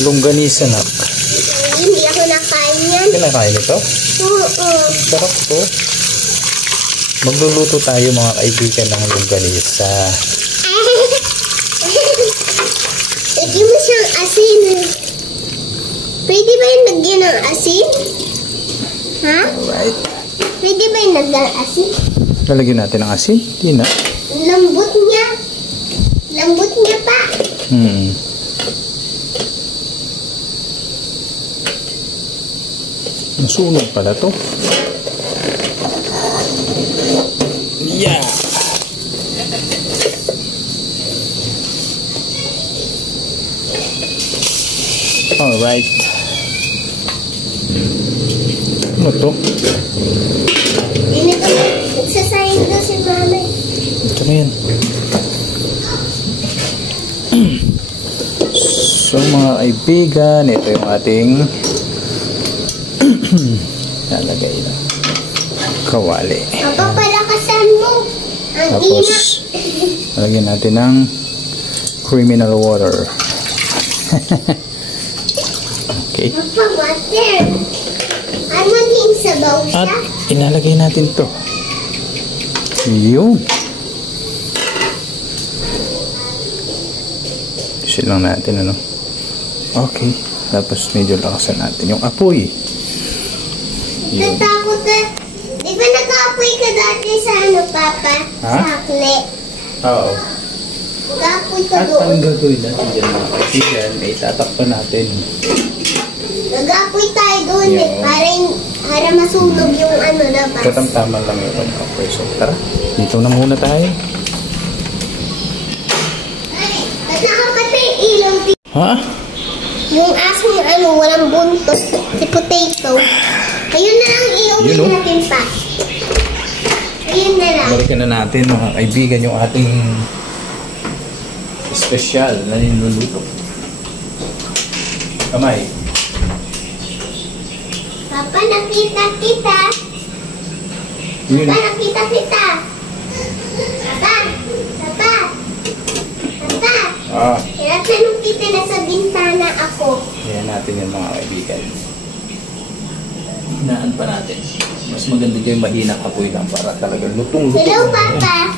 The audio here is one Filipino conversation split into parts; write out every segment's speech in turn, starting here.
Longganisa na. Hindi ako nakain yan. Hindi nakain ito? Oo. Sarap to. Magluluto tayo mga kaibigan ng longganisa. Lagyan mo siyang asin. Pwede ba yung lagyan ng asin? Ha? Alright. Pwede ba yung lagyan ng asin? Lalagyan natin ng asin? Hindi na. Lambot niya. Lambot niya pa. Nasunog pala to. Yeah! Alright. Ano to? Hindi ko nagsasayang daw si mama. Ito na yan. So mga kaibigan, ito yung ating lalagay na kawali. Papa, palakasan mo. Ang Tapos, lalagyan natin ng criminal water. Okay. Papa, water. Ano din sabaw siya? At ilalagay natin to. Yun. Shit lang natin, ano. Okay. Tapos medyo lakasan natin yung apoy. Yun. Natakot na. Di ba nag-aapoy ka dati sa ano, Papa? Ha? Sa akle. Oo. Nag-aapoy ka At doon. ang gagawin natin dyan mga kaibigan, ay tatakpan natin. Nag-aapoy tayo doon eh. Yeah. Para masunog yung ano na ba? Katamtaman lang yun ang apoy. So tara, dito na muna tayo. At nakakatay ilaw dito. Ha? Yung asong ano, walang buntot. Si potato. Ayun na lang iuwi Yun, oh. natin pa. Ayun na lang. Balikan na natin mga kaibigan yung ating special na niluluto. Kamay. Papa, nakita kita. Yun. Papa, nakita kita. Papa. Papa. Papa. Ah, Tinatanong kita na sa bintana ako. yan natin yung mga kaibigan. Hinaan pa natin. Mas maganda dyan mahinang apoy lang para talaga lutong-lutong. Hello, Papa.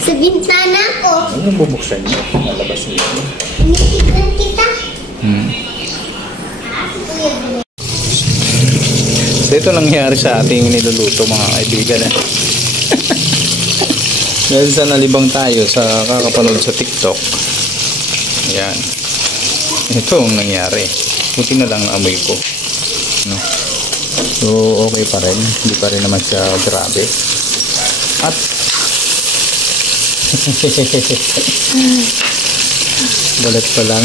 Sa bintana ko. Ano bubuksan nyo? Nalabas nyo. Tinitignan kita. So ito nangyari sa ating niluluto mga kaibigan. Dahil sa nalibang tayo sa kakapanood sa TikTok. Ayan. Ito ang nangyari. Buti na lang naamoy ko. No? So okay pa rin. Hindi pa rin naman siya grabe. At balat pa lang.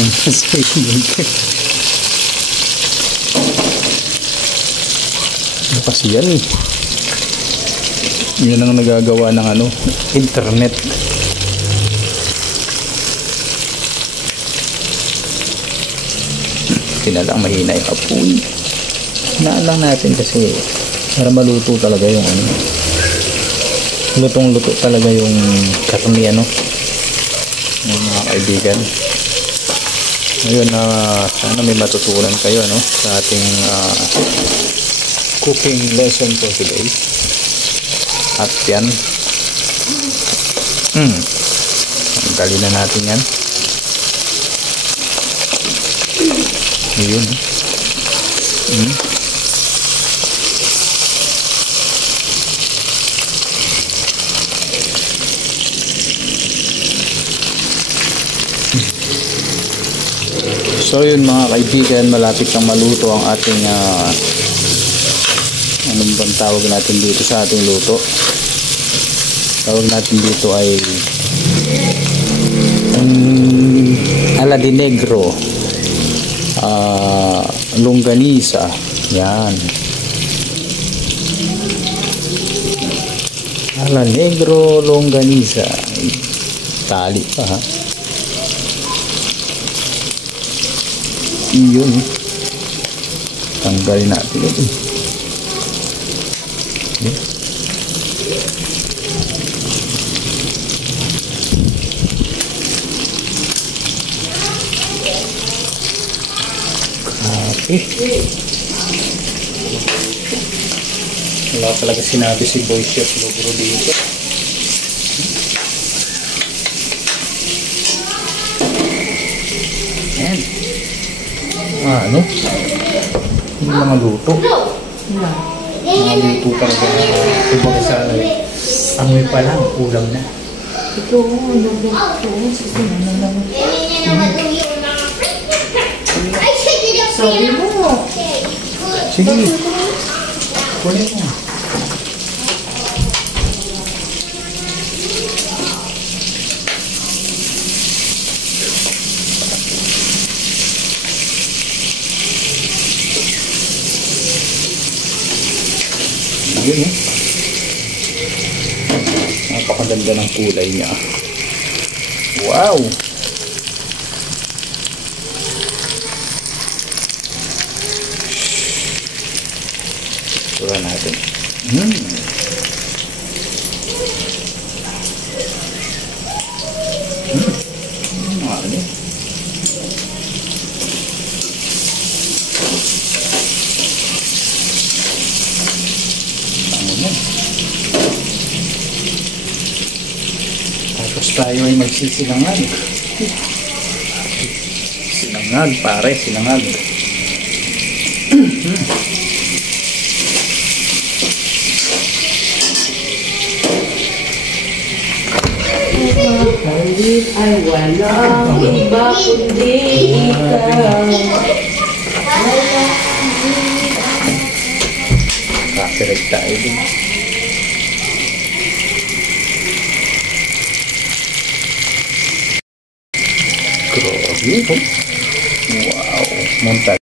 Kasi yan eh. Yan ang nagagawa ng ano, internet. Kinalang mahina yung apoy. Hinaan lang natin kasi para maluto talaga yung ano. Lutong-luto talaga yung karne ano. Yung mga kaibigan. Ngayon sana may matutunan kayo no sa ating cooking lesson for today. At yan. Tanggalin na natin yan. Ayun. So yun mga kaibigan, malapit nang maluto ang ating anong bang tawag natin dito sa ating luto. Tawag natin dito ay ala de negro, longganisa. Yan, ala negro longganisa. Tali pa ha. Yun, tanggalin natin ito. Wala talaga sinabi si Boy Chef Logro dito. Ayan. Ano? Yung mga luto. Mga luto talaga na kumbaga sa amoy pa lang, ulam na. Ito, ano ba ito? Susunod na lang. Sabi mo. Sige. Kunin mo. Yun eh. Napakaganda ng kulay niya. Wow! Tura natin. Ano eh. Tapos tayo ay magsisilangan. Sinangag, pare, sinangag. Kahit ay walang iba kundi ikaw. Copyright tayo din. Grabe ito. Wow. Montage.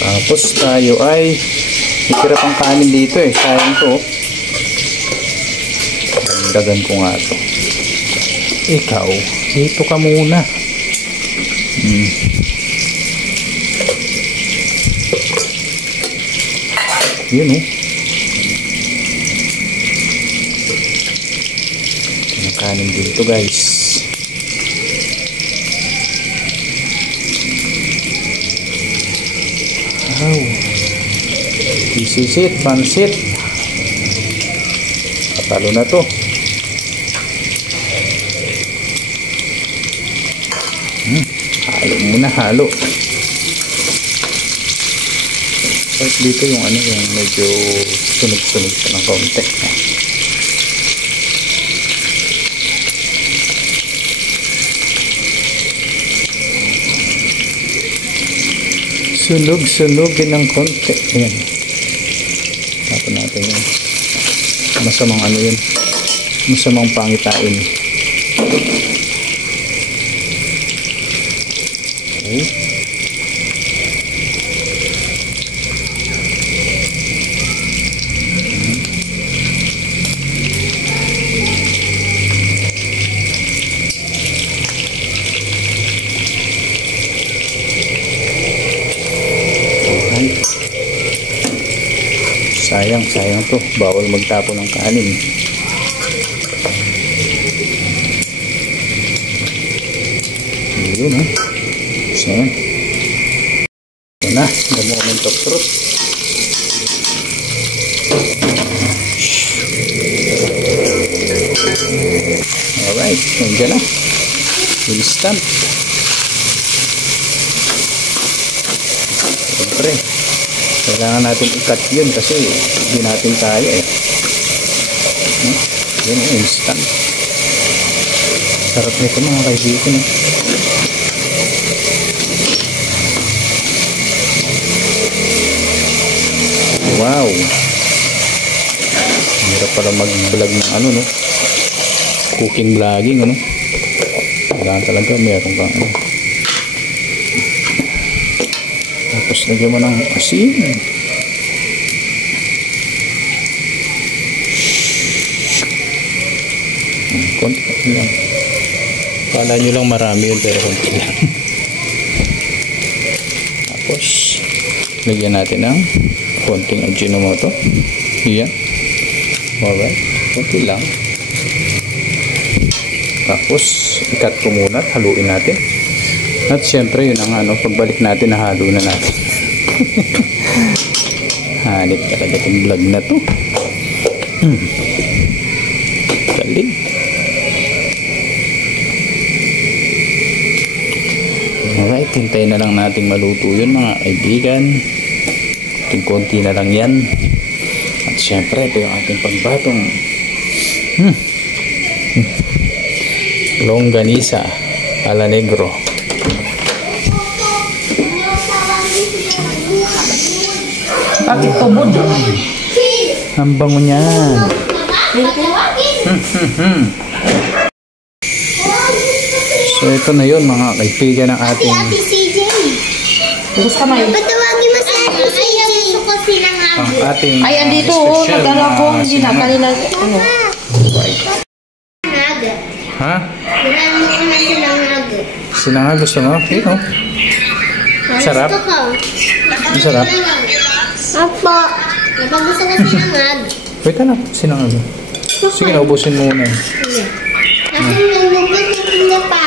Tapos tayo ay itira pang kanin dito eh. Sayang to. Dagdagan ko nga to. Ikaw, dito ka muna. Yun oh. Ang kanin dito guys. Wow. This is it, pansit. Patalo na to. Halo muna, halo. Kahit dito yung ano, yung medyo sunog-sunog pa ng konti. Sunog-sunogin ng konti. Ayan. Tapos natin yun. Masamang ano yun. Masamang pangitain. Okay. Sayang to. Bawal magtapo ng kanin. Yun ha. So yan. Ito na. The moment of truth. Alright. Nandiyan na. Instant. Siyempre. Kailangan natin i-cut yun kasi hindi natin kaya eh. Yan yung instant. Sarap nito mga kaibigan eh. Wow. Hirap pala mag-vlog ng ano no. Cooking vlogging ano. Kailangan talaga meron kang ano. Tapos lagyan mo ng asin. Konti lang. Kala nyo lang marami yun pero konti lang. Tapos lagyan natin ng Konting Ajinomoto. Yan. Alright. Konti lang. Tapos, ikat ko muna at haluin natin. At syempre, yun ang ano, pagbalik natin, nahalo na natin. Hanip talaga itong vlog na to. Galing. Alright, hintayin na lang natin maluto yun mga kaibigan. Konti na lang yan. At syempre, ito yung ating pagbatong longganisa ala negro. Bakit tubod? Ang bango niyan. So ito na yun mga kaibigan ng ating Ate CJ. Bukas kamay. Patawagin mo sa Ate CJ. Gusto ko silang ang ating Ay, andito, oh. special Nagdala ko. na Hindi na. Kanina, ano. Naga. Ha? Dilaan mo ko na silang naga. Sinanga gusto mo? Ito. Sarap. Gusto ko. Ang sarap. Opo. Kapag gusto ko silang naga. Wait na. Sinanga. Sige na, ubusin mo muna. Kasi nagbubusin niya pa.